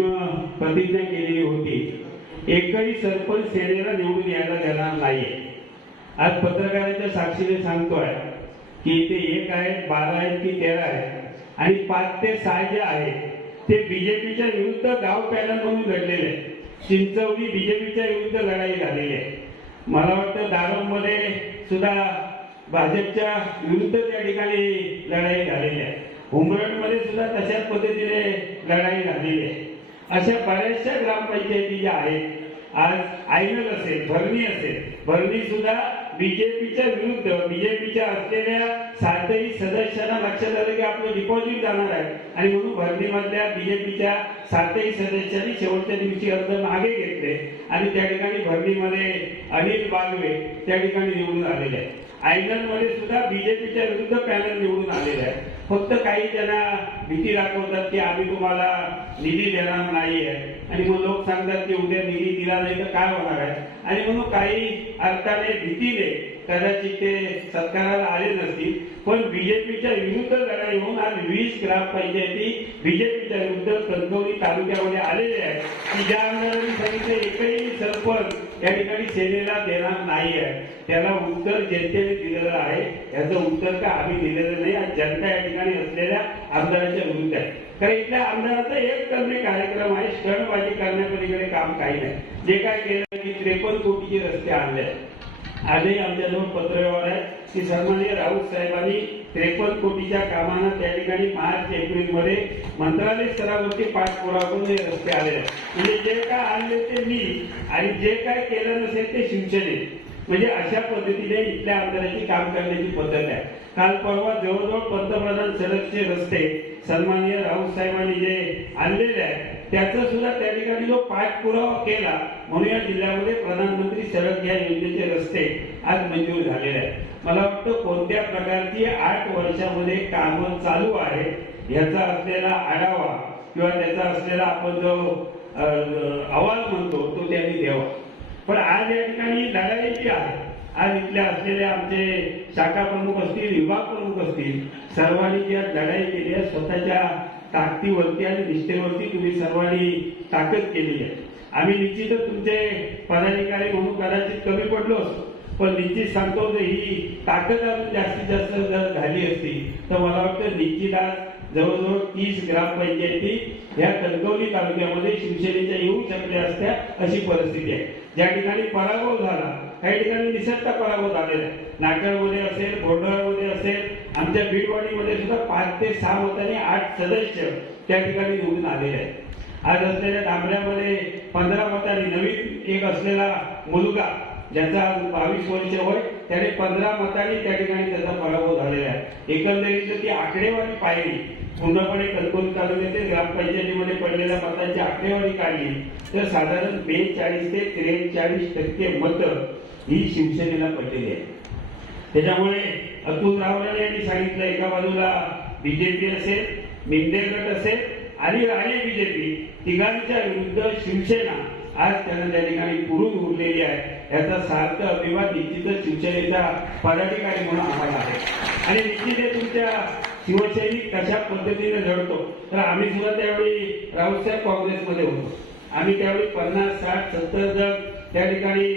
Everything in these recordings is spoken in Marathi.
भीष्म प्रतिज्ञा केलेली होती, एकही सरपंच सेनेला निवडून यायला देणार नाही। आज पत्रकारांच्या साक्षीने सांगतोय की इथे 1 आहे, 12 आहे की 13 आहे आणि 5 ते 6 जे आहे ते बीजेपीच्या विरुद्ध गाव पॅनल म्हणून लढलेले आहे। चिंचवली बीजेपीच्या विरुद्ध लढाई झालेली आहे। मला वाटतं दारोमध्ये सुद्धा भाजपच्या विरुद्ध त्या ठिकाणी लढाई झालेली आहे। उमरडमध्ये सुद्धा तशाच पद्धतीने लढाई झालेली आहे। अशा बऱ्याचशा ग्रामपंचायती ज्या आहेत, आज आयनल असेल, भरणी असेल, भरणी सुद्धा बीजेपीच्या विरुद्ध, बीजेपीच्या असलेल्या 7ही सदस्यांना लक्षात आलं की आपलं डिपॉझिट जाणार आहे आणि म्हणून भरणीमधल्या बीजेपीच्या 7ही सदस्यांनी शेवटच्या दिवशी अर्ज मागे घेतले आणि त्या ठिकाणी भरणीमध्ये अनिल बागवे त्या ठिकाणी निवडून आलेले आहेत। आयनलमध्ये सुद्धा बीजेपीच्या विरुद्ध पॅनल निवडून आलेले आहे। फक्त काही त्यांना भीती दाखवतात की आम्ही तुम्हाला निधी देणार नाहीये आणि मग लोक सांगतात की उद्या निधी दिला नाही तर काय होणार आहे आणि म्हणून काही अर्थाने भीतीने कदाचित ते सरकारला आले नसतील, पण बीजेपीच्या विरुद्ध लढाई होऊन आज 20 ग्रामपंचायती बीजेपीच्या विरुद्ध कणकवली तालुक्यामध्ये आलेले आहेत की ज्या आमदारांनी सांगितलं एकही सरपंच या ठिकाणी सेनेला देणार नाही आहे, त्याला उत्तर जनतेने दिलेलं आहे। याचं उत्तर का आम्ही दिलेलं नाही, आज जनता या ठिकाणी असलेल्या आमदारांच्या विरुद्ध आहे। कारण इथल्या आमदाराचा एक कार्यक्रम आहे, स्टंटबाजी करण्यापलीकडे काम काही नाही। जे काय केलं की 53 कोटीचे रस्ते आणले आहेत। आजही आमच्याजवळ पत्रव्यवहार आहे की सन्माननीय राऊत साहेबांनी 53 कोटीच्या कामांना त्या ठिकाणी मार्च एप्रिल मध्ये मंत्रालय स्तरावरती पाठपुरावा करून हे रस्ते आलेले आहेत। म्हणजे जे काय आणले ते मी आणि जे काय केलं नसेल ते शिवसेने, म्हणजे अशा पद्धतीने इथल्या आमदारांची काम करण्याची पद्धत आहे। काल परवा जवळजवळ पंतप्रधान सडकचे रस्ते सन्माननीय राऊत साहेबांनी जे आणलेले आहेत त्याचा सुद्धा त्या ठिकाणी जो पाठपुरावा केला म्हणून या जिल्ह्यामध्ये प्रधानमंत्री सडक या योजनेचे रस्ते आज मंजूर झालेले आहेत। मला वाटतं कोणत्या प्रकारची 8 वर्षामध्ये कामं चालू आहेत याचा असलेला आढावा किंवा त्याचा असलेला आपण जो अहवाल म्हणतो तो त्यांनी द्यावा। पण आज या ठिकाणी लढाई जी आहे, आज इथल्या असलेले आमचे शाखा प्रमुख असतील, विभाग प्रमुख असतील, सर्वांनी जी लढाई केली आहे स्वतःच्या ताकदीवरती आणि निष्ठेवरती तुम्ही सर्वांनी ताकद केली आहे। आम्ही निश्चितच तुमचे पदाधिकारी म्हणून कदाचित कमी पडलो असतो, पण निश्चित सांगतो जर ही ताकद अजून जास्तीत जास्त जर झाली असती तर मला वाटतं निश्चित आज जवळजवळ 30 ग्रामपंचायती ह्या कणकवली तालुक्यामध्ये शिवसेनेच्या येऊ शकल्या असत्या अशी परिस्थिती आहे। ज्या ठिकाणी पराभव झाला, काही ठिकाणी निसटता पराभव झालेला आहे। नाटकमध्ये असेल, बोर्डरमध्ये असेल, आमच्या बीडवाडीमध्ये सुद्धा 5 ते 6 मतांनी 8 सदस्य त्या ठिकाणी निवडून आलेले आहेत। आज असलेल्या डांबऱ्यामध्ये 15 मतांनी नवीन एक असलेला मुलगा ज्याचा 22 वर्ष होय त्याने 15 मतांनी त्या ठिकाणी त्याचा पराभव झालेला आहे। एकंदरीत ती आकडेवारी पाहिली, पूर्णपणे कणकवली तालुक्यातील ग्रामपंचायतीमध्ये पडलेल्या मतांची आकडेवारी काढली तर साधारण 42 ते 43% मतं ही शिवसेनेला पडलेली आहे। त्याच्यामुळे अतुल रावराणे यांनी सांगितलं एका बाजूला बीजेपी असेल, मिंदेगट असेल आणि राणे बीजेपी तिघांच्या विरुद्ध शिवसेना आज त्यांना त्या ठिकाणी पुरून उरलेली आहे। याचा सार्थ अभिमान निश्चितच शिवसेनेचा पदाधिकारी म्हणून आम्हाला आहे आणि निश्चित तुमच्या शिवसैनिक कशा पद्धतीने लढतो तर आम्ही सुद्धा त्यावेळी राऊतसाहेब काँग्रेसमध्ये होतो। आम्ही त्यावेळी 50, 60, 70 जण त्या ठिकाणी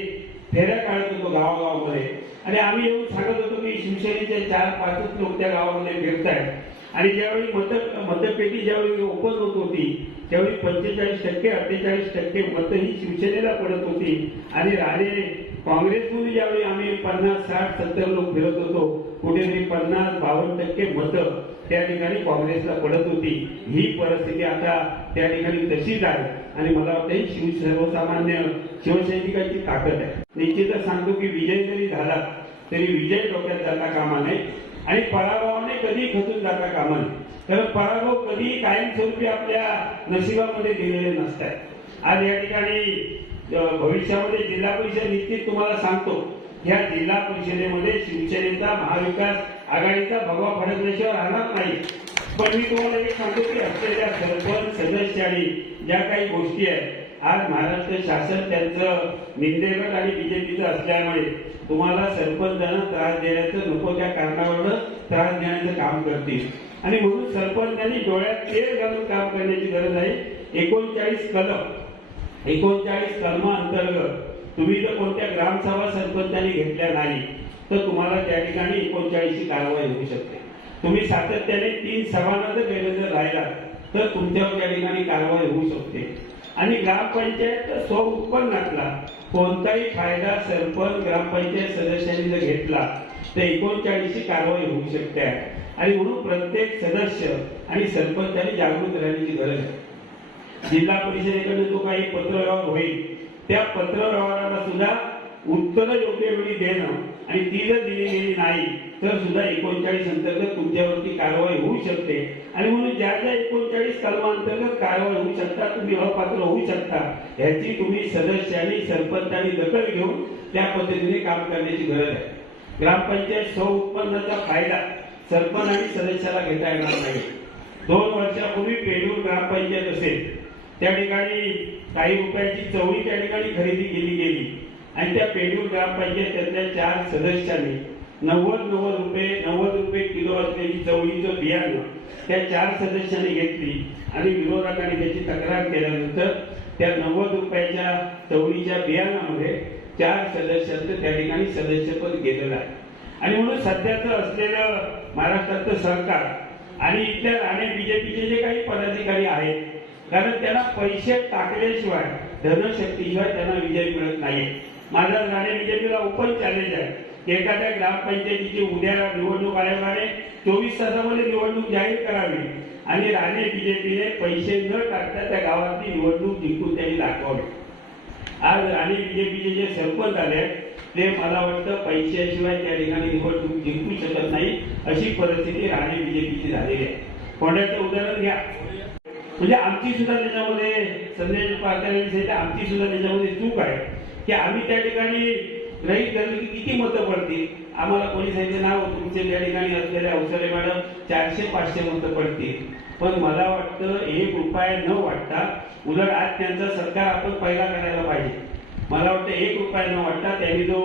फेऱ्या काढत होतो गावागावामध्ये आणि आम्ही येऊन सांगत होतो की शिवसेनेचे 4-5 लोक त्या गावामध्ये फिरतायत आणि ज्यावेळी मतपेटी ज्यावेळी ओपन होत होती त्यावेळी 45% 48% मतं ही शिवसेनेला पडत होती आणि राणे काँग्रेसमध्ये ज्यावेळी आम्ही 50, 60, 70 लोक फिरत होतो कुठेतरी 50-52% मतं त्या ठिकाणी काँग्रेसला पडत होती। ही परिस्थिती आता त्या ठिकाणी तशीच आहे आणि मला वाटतं ही सर्वसामान्य शिवसैनिकांची ताकद आहे। निश्चितच सांगतो की विजय जरी झाला तरी विजय डोक्यात जाता कामा नये आणि पराभवाने कधी खचून जाता कामा नये, कारण पराभव कधी कायमस्वरूपी आपल्या नशिबामध्ये दिलेले नसतात। आज या ठिकाणी भविष्यामध्ये जिल्हा परिषद निश्चित तुम्हाला सांगतो या जिल्हा परिषदेमध्ये शिवसेनेचा महाविकास आघाडीचा भगवा फडकल्याशिवाय राहणार नाही। पण मी तुम्हाला एक सांगतो की असलेल्या सरपंच सदस्य आणि ज्या काही गोष्टी आहेत आज महाराष्ट्र शासन त्यांचं निंदेगट आणि बीजेपीचं असल्यामुळे तुम्हाला सरपंचांना त्रास देण्याचं नको त्या कारणावरून त्रास देण्याचं काम करतील आणि म्हणून सरपंचांनी डोळ्यात तेल घालून काम करण्याची गरज आहे 39 कलमांतर्गत तुम्ही जर कोणत्या ग्रामसभा सरपंचांनी घेतल्या नाही तर तुम्हाला त्या ठिकाणी 39 ची कारवाई होऊ शकते. तुम्ही सातत्याने 3 सभांना जर गैरहजर राहिला तर तुमच्यावर त्या ठिकाणी कारवाई होऊ शकते. आणि ग्रामपंचायत स्व उत्पन्नातला कोणताही फायदा सरपंच ग्रामपंचायत सदस्यांनी जर घेतला तर 39 ची कारवाई होऊ शकते. आणि म्हणून प्रत्येक सदस्य आणि सरपंचांनी जागृत राहण्याची गरज आहे. जिल्हा परिषदेकडे जो काही पत्रव्यवहार होईल त्या पत्रव्यवहाराला सुद्धा उत्तर योग्य वेळी देणं आणि ती जर दिली गेली नाही तर सुद्धा 39 अंतर्गत तुमच्यावरती कारवाई होऊ शकते. आणि म्हणून ज्या 39 कलमांतर्गत कारवाई होऊ शकता, तुम्ही अपात्र होऊ शकता, याची तुम्ही सदस्यांनी सरपंचांनी दखल घेऊन त्या पद्धतीने काम करण्याची गरज आहे. ग्रामपंचायत स्व उत्पन्नाचा फायदा सरपंच आणि सदस्याला घेता येणार नाही. 2 वर्षापूर्वी पेडूर ग्रामपंचायत असेल त्या ठिकाणी काही रुपयाची चवळी त्या ठिकाणी खरेदी केली गेली आणि त्या पेडूर ग्रामपंचायतीतल्या 4 सदस्यांनी 90 रुपये किलो असलेली चवळीचं बियाणं त्या 4 सदस्यांनी घेतली आणि विरोधकांनी त्याची तक्रार केल्यानंतर त्या 90 रुपयाच्या चवळीच्या बियाणामध्ये 4 सदस्यांचं त्या ठिकाणी सदस्यपद गेलेलं आहे. आणि म्हणून सध्याचं असलेलं महाराष्ट्राचं सरकार आणि इथल्या राणे बीजेपीचे जे काही पदाधिकारी आहेत, कारण त्यांना पैसे टाकल्याशिवाय धनशक्तीशिवाय त्यांना विजय मिळत नाही. माझा राणे बीजेपीला ओपन चॅलेंज आहे की एखाद्या ग्रामपंचायतीची उद्या निवडणूक आयोगाने 24 तासामध्ये निवडणूक जाहीर करावी आणि राणे बीजेपीने पैसे न टाकता त्या गावातली निवडणूक जिंकून त्यांनी दाखवली. आज राणे बीजेपीचे जे सरपंच आले ते मला वाटतं पैशाशिवाय त्या ठिकाणी निवडणूक जिंकू शकत नाही अशी परिस्थिती राणे बीजेपीची झालेली आहे. कोणाचं उदाहरण घ्या, म्हणजे आमची सुद्धा त्याच्यामध्ये संदेश पाहताना आमची सुद्धा त्याच्यामध्ये चूक आहे की आम्ही त्या ठिकाणी रहित धरली की किती मतं पडतील. आम्हाला कोणी सांगितलं नाव तुमचे त्या ठिकाणी असलेल्या अवसरे मॅडम 400-500 मतं पडतील. पण मला वाटतं 1 रुपया न वाटता उलट आज त्यांचं सरकार आपण पहिला करायला पाहिजे. मला वाटतं 1 रुपया न वाटता त्यांनी जो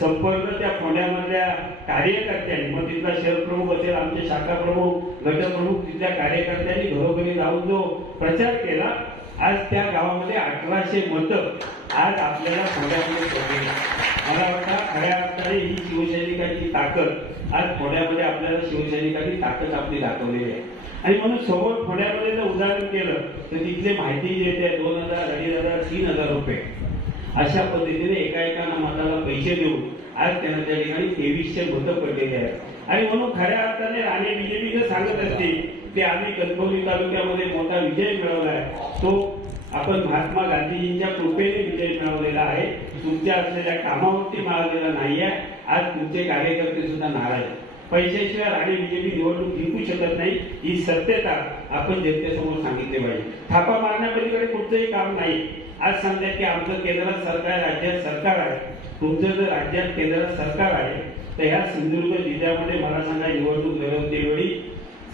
संपर्क त्या फोंड्यामधल्या कार्यकर्त्यांनी, मग तिथला शहर प्रमुख असेल, आमचे शाखा प्रमुख, गट प्रमुख, तिथल्या कार्यकर्त्यांनी घरोघरी जाऊन जो प्रचार केला, आज त्या गावामध्ये 1800 मतं आज आपल्याला फोंड्यामध्ये पडली. मला वाटतं खऱ्या अर्थाने ही शिवसैनिकांची ताकद आज फोंड्यामध्ये आपल्याला शिवसैनिकांची ताकद आपली दाखवलेली आहे. आणि म्हणून समोर फोंड्यामध्ये जर उदाहरण केलं तर तिथले माहिती जी येते 2000, 2500, 3000 रुपये अशा पद्धतीने एका मताला पैसे देऊन आज त्यांना त्या ठिकाणी 2300 मतं पडलेली आहेत. आणि म्हणून खऱ्या अर्थाने राणे बीजेपी जर सांगत असते की आम्ही कणकवली तालुक्यामध्ये मोठा विजय मिळवलाय, तो आपण महात्मा गांधीजींच्या कृपेने विजय मिळवलेला आहे, तुमच्या असलेल्या कामावरती मिळालेला नाहीये. आज तुमचे कार्यकर्ते सुद्धा नाराज आहेत. पैशाशिवाय राणे बीजेपी निवडणूक जिंकू शकत नाही ही सत्यता आपण जनतेसमोर सांगितली पाहिजे. थापा मारण्यापलीकडे कुठचंही काम नाही. आज सांगतात की आमचं केंद्रात सरकार, राज्यात सरकार आहे. तुमचं जर राज्यात केंद्रात सरकार आहे तर ह्या सिंधुदुर्ग जिल्ह्यामध्ये मला सांगा निवडणूक लढवतेवेळी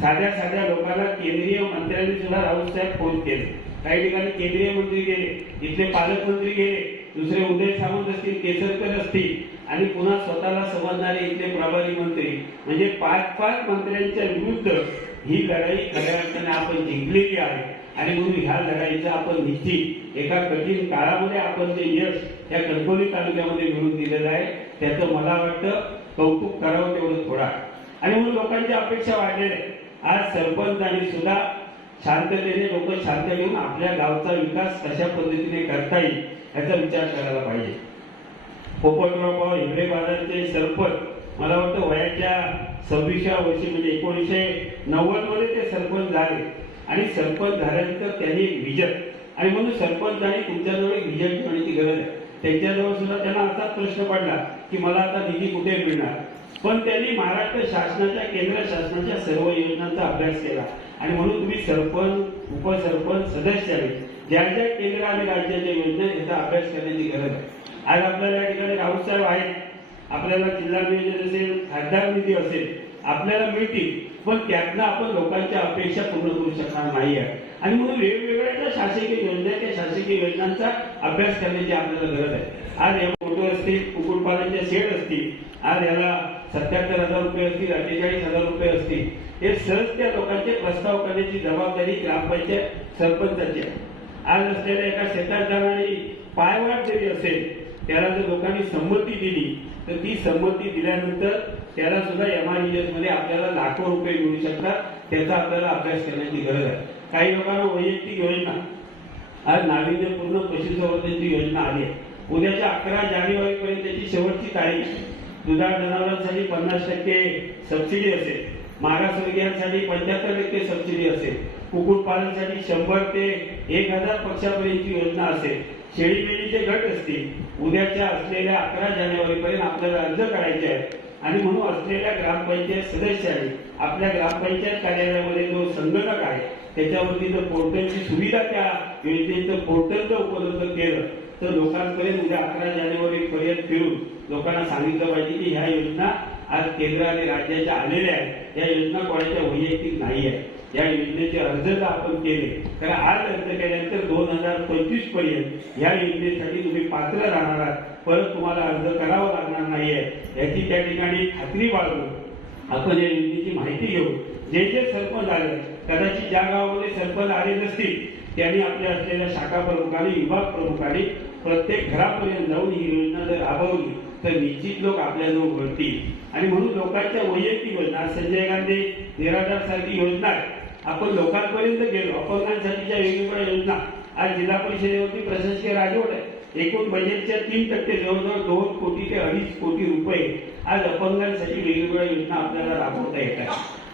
साध्या लोकांना केंद्रीय मंत्र्यांनी सुद्धा राऊत साहेब फोन केले. काही ठिकाणी केंद्रीय मंत्री गेले, इथले पालकमंत्री गेले, दुसरे उदय सामंत असतील, केसरकर असतील आणि पुन्हा स्वतःला समजणारे इथले प्रभारी मंत्री, म्हणजे 5 मंत्र्यांच्या विरुद्ध ही लढाई खऱ्या अर्थाने आपण जिंकलेली आहे. आणि म्हणून ह्या लढाईचा आपण निश्चित एका कठीण काळामध्ये आपण जे यश या कणकवली तालुक्यामध्ये मिळवून दिलेलं आहे त्याचं मला वाटतं कौतुक करावं तेवढं थोडा. आणि म्हणून लोकांच्या अपेक्षा वाढलेल्या आहेत. आज सरपंचांनी सुद्धा शांततेने लोक शांत घेऊन आपल्या गावचा विकास कशा पद्धतीने करता येईल याचा विचार करायला पाहिजे. पोपटराव हिवरे बाजारचे सरपंच मला वाटतं वयाच्या 26व्या वर्षी म्हणजे 1990 मध्ये ते सरपंच झाले आणि सरपंच झाल्यानंतर त्यांनी एक विजन, आणि म्हणून सरपंचांनी तुमच्याजवळ एक विजन ठेवण्याची गरज आहे. त्यांच्याजवळ सुद्धा त्यांना असाच प्रश्न पडला की मला आता निधी कुठे मिळणार, पण त्यांनी महाराष्ट्र शासनाच्या, केंद्र शासनाच्या सर्व योजनांचा अभ्यास केला. आणि म्हणून तुम्ही सरपंच, उपसरपंच, सदस्यांनी ज्या ज्या केंद्र आणि राज्याच्या योजना याचा अभ्यास करण्याची गरज आहे. आज आपल्याला या ठिकाणी राऊत साहेब आहेत, आपल्याला जिल्हा नियोजन असेल, खासदार निधी असेल आपल्याला मिळतील, पण त्यातनं आपण लोकांच्या अपेक्षा पूर्ण करू शकणार नाही आहे. आणि म्हणून वेगवेगळ्या ज्या शासकीय योजना त्या शासकीय योजनांचा अभ्यास करण्याची आपल्याला गरज आहे. आज या मोठे असतील, कुक्कुटपालनच्या शेड असतील, आज याला 77,000 रुपये असतील, 48,000 रुपये असतील, हे सहज त्या लोकांचे प्रस्ताव करण्याची जबाबदारी ग्रामपंचायत सरपंचाची आहे. आज असलेल्या एका शेतकऱ्याने पायवाट जरी असेल, त्याला जर लोकांनी संमती दिली तर ती संमती दिल्यानंतर त्याला सुद्धा MREGS मध्ये आपल्याला लाखो रुपये मिळू शकतात. त्याचा आपल्याला अभ्यास करण्याची गरज आहे. काही लोकांना वैयक्तिक योजना, आज नाविन्यपूर्ण पशुसंवर्धनची योजना आली आहे. उद्याच्या 11 जानेवारी पर्यंत त्याची शेवटची तारीख. दुधाळ जनावरांसाठी 50% सबसिडी असेल, मागासवर्गीयांसाठी 75% सबसिडी असेल, कुक्कुटपालनासाठी 100 ते 1000 पक्षापर्यंतची योजना असेल, शेळी मेंढीचे गट असतील. उद्याच्या असलेल्या 11 जानेवारी पर्यंत आपल्याला अर्ज करायचे आहेत आणि म्हणून असलेल्या ग्रामपंचायत सदस्यांनी आपल्या ग्रामपंचायत कार्यालयामध्ये जो संगणक आहे त्याच्यावरती जर पोर्टलची सुविधा त्या योजनेचं पोर्टल जर उपलब्ध केलं तर लोकांपर्यंत उद्या 11 जानेवारी पर्यंत फिरून लोकांना सांगितलं पाहिजे की ह्या योजना आज केंद्र आणि राज्याच्या आलेल्या आहेत. या योजना कोणाच्या वैयक्तिक नाही आहे. या योजनेचे अर्ज जर आपण केले तर आज अर्ज केल्यानंतर 2025 पर्यंत या योजनेसाठी तुम्ही पात्र राहणार आहात. परत तुम्हाला अर्ज करावा लागणार नाहीये याची त्या ठिकाणी खात्री बाळगून आपण या योजनेची माहिती घेऊ. जे जे सरपंच आले, कदाचित ज्या गावामध्ये सरपंच आले नसतील त्यांनी आपल्या असलेल्या शाखा प्रमुखांनी, विभाग प्रमुखांनी प्रत्येक घरापर्यंत जाऊन ही योजना जर राबवली तर निश्चित लोक आपल्याजवळ वळतील. आणि म्हणून लोकांच्या वैयक्तिक योजना, संजय गांधी निराधार सारखी योजना आहे, आपण लोकांपर्यंत गेलो. अपंगांसाठीच्या वेगवेगळ्या योजना आज जिल्हा परिषदेवरती प्रशासकीय राजवट आहे. एकूण बजेटच्या 3% जवळजवळ 2 कोटी ते 2.5 कोटी रुपये आज अपंगांसाठी वेगवेगळ्या योजना आपल्याला राबवता येत आहेत.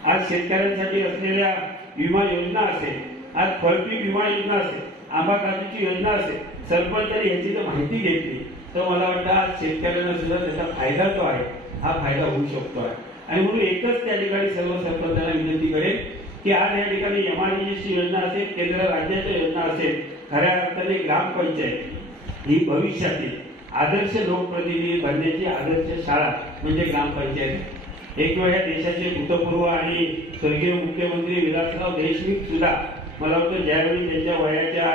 आज शेतकऱ्यांसाठी असलेल्या विमा योजना असेल, आज फळपीक विमा योजना असेल, आंबा काजूची योजना असेल, सरपंचांनी याची जर माहिती घेतली तर मला वाटतं आज शेतकऱ्यांना सुद्धा त्याचा फायदा जो आहे हा फायदा होऊ शकतो आहे. आणि म्हणून एकच त्या ठिकाणी सर्व सरपंचांना विनंती करेल की आज या ठिकाणी MREGS योजना असेल, केंद्र राज्याच्या योजना असेल, खऱ्या अर्थाने ग्रामपंचायत ही भविष्यातील आदर्श लोकप्रतिनिधी बनण्याची आदर्श शाळा म्हणजे ग्रामपंचायत. एक वेळ या देशाचे भूतपूर्व आणि स्वर्गीय मुख्यमंत्री विलासराव देशमुख सुद्धा मला वाटतं ज्यावेळी त्यांच्या वयाच्या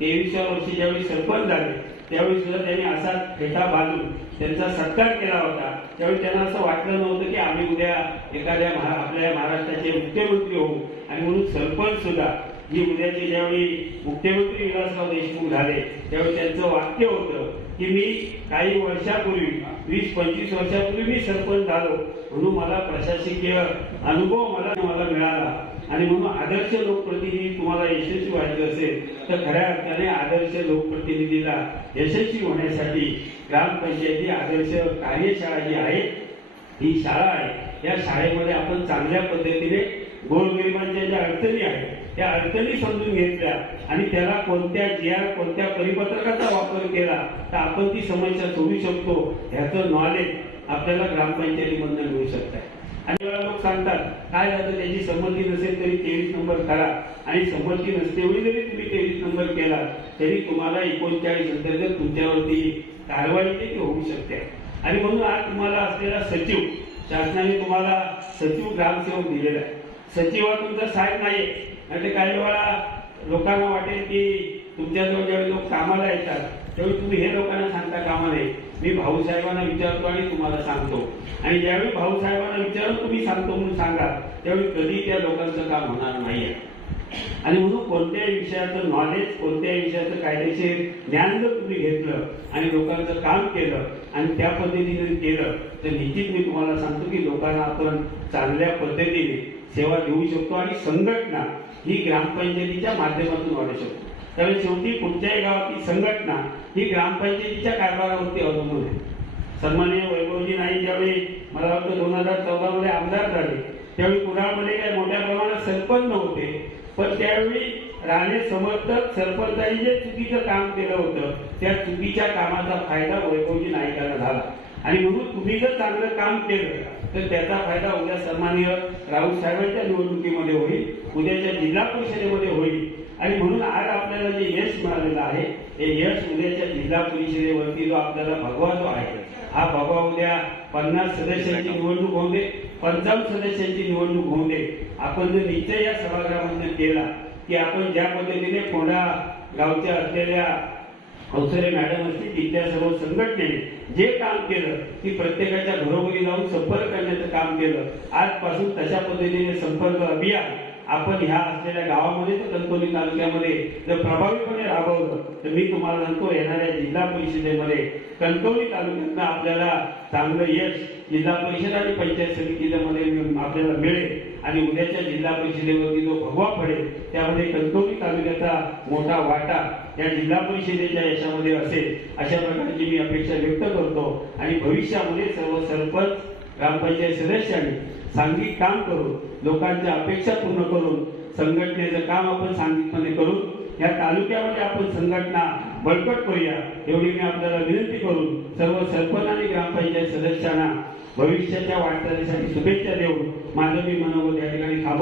23व्या वर्षी ज्यावेळी सरपंच झाले त्यावेळी सुद्धा त्यांनी असा फेटा बांधून त्यांचा सत्कार केला होता. त्यावेळी त्यांना असं वाटलं नव्हतं की आम्ही उद्या एखाद्या आपल्या महाराष्ट्राचे मुख्यमंत्री होऊ. आणि म्हणून सरपंच सुद्धा ही उद्याचे ज्यावेळी मुख्यमंत्री विलासराव देशमुख झाले त्यावेळी त्यांचं वाक्य होतं की मी काही वर्षापूर्वी 20-25 वर्षापूर्वी मी सरपंच झालो म्हणून मला प्रशासकीय अनुभव मला मिळाला. आणि म्हणून आदर्श लोकप्रतिनिधी तुम्हाला यशस्वी व्हायचं असेल तर खऱ्या अर्थाने आदर्श लोकप्रतिनिधीला यशस्वी होण्यासाठी ग्रामपंचायती आदर्श कार्यशाळा जी आहे ही शाळा आहे. या शाळेमध्ये आपण चांगल्या पद्धतीने गोरगरिबांच्या ज्या अडचणी आहेत त्या अडचणी समजून घेतल्या आणि त्याला कोणत्या कोणत्या परिपत्रकाचा वापर केला तर आपण ती समस्या सोडू शकतो ह्याचं नॉलेज आपल्याला ग्रामपंचायतीमधून मिळू शकतं. आणि लोक सांगतात काय झालं त्याची संमती नसेल तरी 23 नंबर करा आणि संमती नसतेवेळी जरी तुम्ही 23 नंबर केला तरी तुम्हाला 39 अंतर्गत तुमच्यावरती कारवाई ती होऊ शकते. आणि म्हणून आज तुम्हाला असलेला सचिव, शासनाने तुम्हाला सचिव ग्रामसेवक दिलेला आहे. सचिव हा तुमचा साहेब नाही. म्हणजे काही वेळा लोकांना वाटेल की तुमच्याजवळ ज्यावेळी लोक कामाला येतात त्यावेळी तुम्ही हे लोकांना सांगता कामा नये. मी भाऊसाहेबांना विचारतो आणि तुम्हाला सांगतो. आणि ज्यावेळी भाऊसाहेबांना विचारून तुम्ही सांगतो म्हणून सांगा त्यावेळी कधी त्या लोकांचं काम होणार नाहीये. आणि म्हणून कोणत्याही विषयाचं नॉलेज, कोणत्याही विषयाचं कायदेशीर ज्ञान जर तुम्ही घेतलं आणि लोकांचं काम केलं आणि त्या पद्धतीने केलं तर निश्चित मी तुम्हाला सांगतो की लोकांना आपण चांगल्या पद्धतीने सेवा देऊ शकतो. आणि संघटना ही ग्रामपंचायतीच्या माध्यमातून वाढू शकतो. कारण शेवटी कुठच्याही गावातली संघटना ही ग्रामपंचायतीच्या कारभारावरती अवलंबून आहे. सन्माननीय वैभवजी नाईक ज्यावेळी मला वाटतं 2014 मध्ये आमदार झाले त्यावेळी कुडाळमध्ये काही मोठ्या प्रमाणात सरपंच नव्हते. पण त्यावेळी राणे समर्थक सरपंचांनी जे चुकीचं काम केलं होतं त्या चुकीच्या कामाचा फायदा वैभवजी नाईकांना झाला. आणि म्हणून तुम्ही जर चांगलं काम केलं तर त्याचा फायदा उद्या सन्माननीय राऊत साहेबांच्या निवडणुकीमध्ये होईल, उद्याच्या जिल्हा परिषदेमध्ये होईल. आणि म्हणून आज आपल्याला जे यश मिळालेलं आहे हे यश उद्याच्या जिल्हा परिषदेवरती जो आपल्याला भगवा जो आहे हा भगवा उद्या 50 सदस्यांची निवडणूक होऊ दे, 55 सदस्यांची निवडणूक होऊ दे. आपण जर निश्चय या सभागृहामध्ये केला की आपण ज्या पद्धतीने कोंढा गावच्या असलेल्या अवसरे मॅडम असतील तिथल्या सर्व संघटनेने जे काम केलं की प्रत्येकाच्या घरोघरी जाऊन संपर्क करण्याचं काम केलं. आजपासून तशा पद्धतीने संपर्क अभियान आपण ह्या असलेल्या गावामध्ये तर कणकवली तालुक्यामध्ये जर प्रभावीपणे राबवलं तर मी तुम्हाला सांगतो येणाऱ्या जिल्हा परिषदेमध्ये कणकवली तालुक्यात आपल्याला चांगलं यश जिल्हा परिषद आणि पंचायत समितीमध्ये आपल्याला मिळेल आणि उद्याच्या जिल्हा परिषदेवरती जो भगवा पडेल त्यामध्ये कणकवली तालुक्याचा मोठा वाटा या जिल्हा परिषदेच्या यशामध्ये असेल अशा प्रकारची मी अपेक्षा व्यक्त करतो आणि भविष्यामध्ये सर्व सरपंच ग्रामपंचायत सदस्यांनी सांघिक काम करून लोकांच्या अपेक्षा पूर्ण करून संघटनेचं काम आपण सांघिकपणे करून या तालुक्यामध्ये आपण संघटना बळकट करूया एवढी मी आपल्याला विनंती करून सर्व सरपंच आणि ग्रामपंचायत सदस्यांना भविष्याच्या वाटचालीसाठी शुभेच्छा देऊन माझं मी मनोगत या ठिकाणी थांबवतो.